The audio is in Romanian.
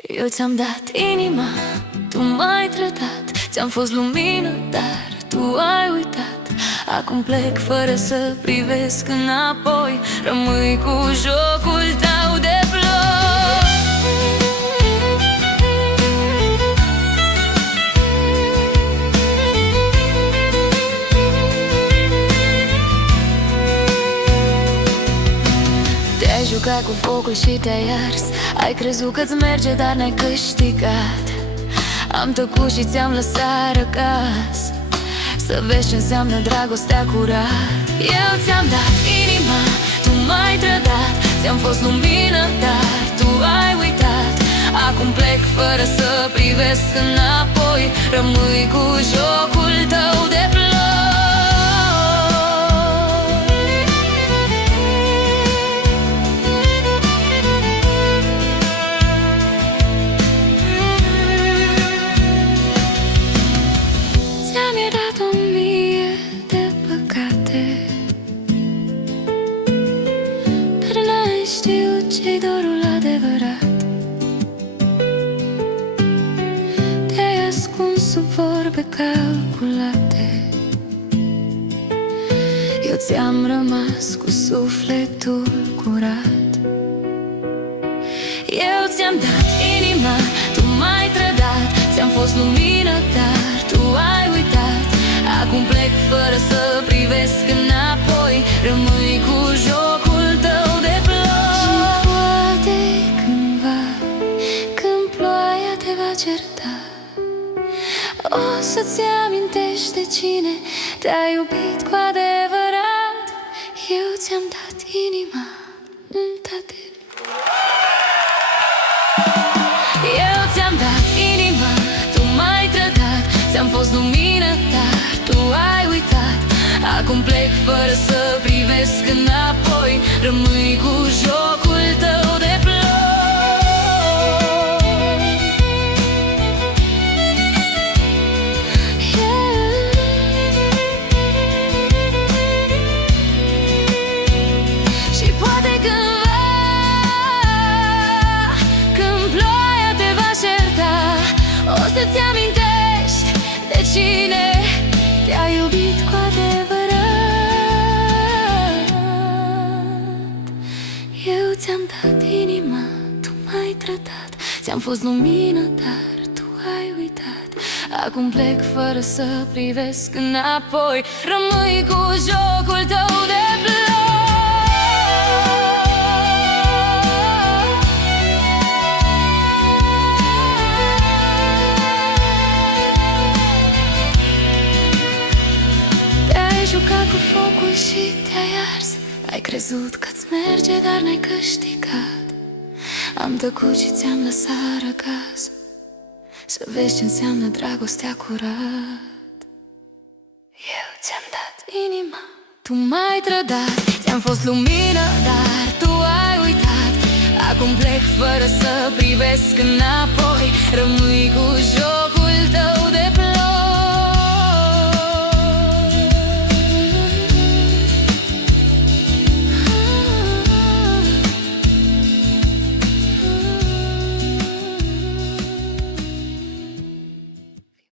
Eu ți-am dat inima, tu m-ai trădat. Ți-am fost lumină, dar tu ai uitat. Acum plec fără să privesc înapoi. Rămâi cu jocul tău de ploi. Te-ai jucat cu focul și te-ai ars. Ai crezut că-ți merge, dar n-ai câștigat. Am tăcut și ți-am lăsat răgaz, să vezi ce înseamnă dragostea curat. Eu ți-am dat inima, tu m-ai trădat. Ți-am fost lumină, dar tu ai uitat. Acum plec fără să privesc înapoi. Rămâi cu jocul tău de ploi. Ți-am iertat 1000 de păcate, dar n-ai știut ce-i dorul adevărat. Te-ai ascuns sub vorbe calculate. Eu ți-am rămas cu sufletul curat. Eu ți-am dat inima, tu m-ai trădat. Ți-am fost lumină, dar tu ai uitat. Acum plec fără să privesc înapoi. Rămâi cu jocul tău de ploi. Și poate cândva, când ploaia te va certa, o să-ți amintești de cine te-a iubit cu adevărat. Eu ți-am dat inima, tate. Eu ți-am dat inima, tu m-ai trădat. Ți-am fost lumină, dar tu ai uitat. Acum plec fără să privesc înapoi. Rămâi cu jocul tău de ploi. Și poate cândva, când ploaia te va certa, o să-ți amintești de cine te-a iubit cu adevărat. Eu ți-am dat inima, tu m-ai trădat. Ți-am fost lumină, dar tu ai uitat. Acum plec fără să privesc înapoi. Rămâi cu jocul tău de ploi. Te-ai jucat cu focul și te-ai ars. Ai crezut că-ți merge, dar n-ai câștigat. Am tăcut și ți-am lăsat răgaz, să vezi ce înseamnă dragostea curat. Eu ți-am dat inima, tu m-ai trădat. Ți-am fost lumină, dar tu ai uitat. Acum plec fără să privesc înapoi. Rămâi cu joc